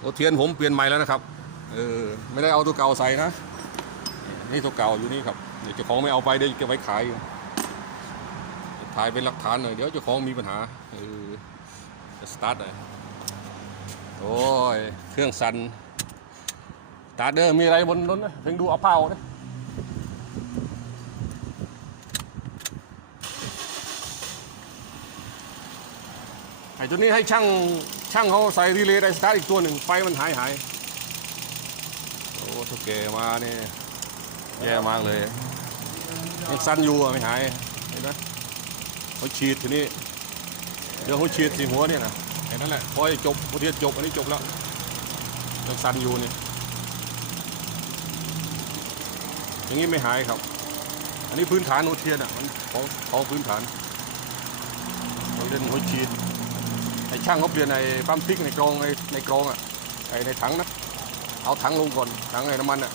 โอเทียนผมเปลี่ยนใหม่แล้วนะครับ เออไม่ได้เอาตัวเก่าใส่นะ นี่ตัวเก่าอยู่นี่ครับ เดี๋ยวเจ้าของไม่เอาไปเดี๋ยวจะเก็บไว้ขายอยู่ถ่ายเป็นหลักฐานหน่อยเดี๋ยวเจ้าของมีปัญหา เออจะสตาร์ทหน่อยโอ้ย เครื่องสั่นสตาร์เดอร์มีอะไรบนรถนะเพิ่งดูเอาเผานะไอ้ตัวนี้ให้ช่าง ช่างเขาใส่รีเลย์ไดสตาร์ทอีกตัวหนึ่งไฟมันหายหายโอ้ทุกเกมาเนี่ยแย่มากเลยยังสั้นอยู่อะไม่หายเห็นไหมเขาฉีดทีนี้เดี๋ยวเขาฉีดสีหัวเนี่ยนะแค่นั้นแหละพอจะจบพอที่จะจบอันนี้จบแล้วยังสั้นอยู่นี่อย่างนี้ไม่หายครับ อันนี้พื้นฐานโอเทียนอะมันของของพื้นฐานเราเล่นหัวฉีด ไอ้ช่างเขาเปลี่ยนไอ้ปั๊มพริกในกรงในในกรงอะไอ้ในถังนะเอาถังลงก่อนถังไอ้น้ำมันอะ